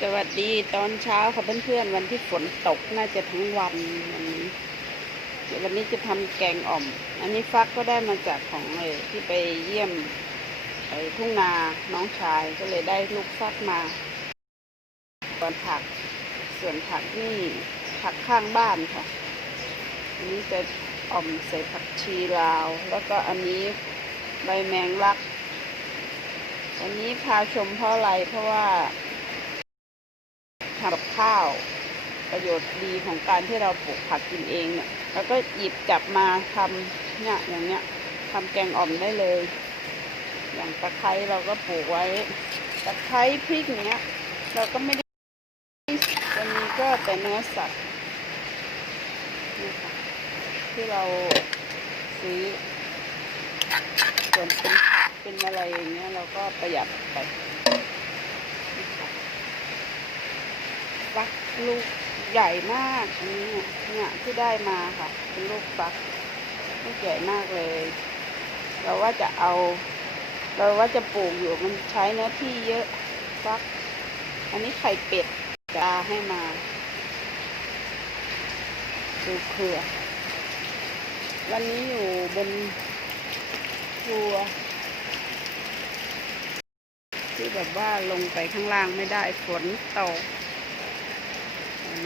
สวัสดีตอนเช้าค่ะเพื่อนๆวันที่ฝนตกน่าจะทั้งวันวันนี้เดี๋ยววันนี้จะทำแกงอ่อม อันนี้ฟักก็ได้มาจากของเออที่ไปเยี่ยมไปทุ่งนาน้องชายก็เลยได้ลูกฟักมาส่วนผักส่วนผักนี่ผักข้างบ้านค่ะ อันนี้จะอ่อมใส่ผักชีลาว แล้วก็อันนี้ใบแมงลักวันนี้พาชมเพราะอะไรเพราะว่า ทำกับข้าว ประโยชน์ดีของการที่เราปลูกผักกินเองเนี่ยแล้วก็หยิบจับมาทำเนี่ยอย่างเนี้ยทำแกงอ่อมได้เลย อย่างตะไคร้เราก็ปลูกไว้ ตะไคร้พริกอย่างเนี้ย เราก็ไม่ได้วันนี้ก็แต่เนื้อสัตว์นี่ค่ะที่เราซื้อส่วนเป็นผักเป็นอะไรอย่างเงี้ยเราก็ประหยัดไปนี่ค่ะ ฟักลูกใหญ่มากนี่เนี่ยที่ได้มาค่ะ เป็นลูกฟักลูกใหญ่มากเลย เราว่าจะเอา เราว่าจะปลูกอยู่มันใช้เนื้อที่เยอะฟัก อันนี้ไข่เป็ดจะให้มาดูเครือ วันนี้อยู่บนครัวที่แบบว่าลงไปข้างล่างไม่ได้ฝนตก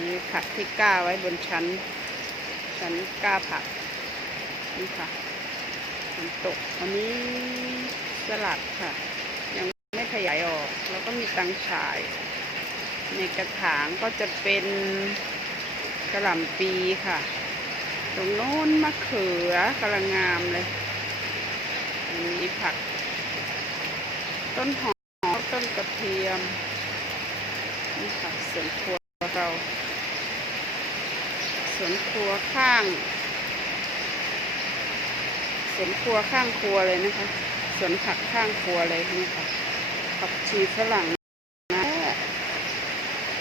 นี้ผักที่ก้าไว้บนชั้น ชั้นก้าผัก นี่ค่ะฝนตกอันนี้สลัดค่ะ ยังไม่ขยายออก แล้วก็มีตังฉาย ในกระถางก็จะเป็นกระหล่ำปีค่ะ ตรงโน้นมะเขือกำลังงามเลยอันนี้ผัก ต้นหอมต้นกระเทียมนี่ค่ะสวนครัว เราสวนครัวข้างสวนครัวข้างครัวเลยนะคะสวนผักข้างครัวเลยนี่ค่ะผักชีฝรั่งนะ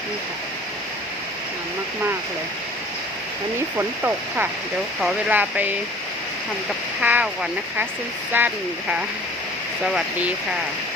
นี่ค่ะงามมาก ๆ เลย วันนี้ฝนตกค่ะ เดี๋ยวขอเวลาไปทำกับข้าวก่อนนะคะ สั้นๆค่ะ สวัสดีค่ะ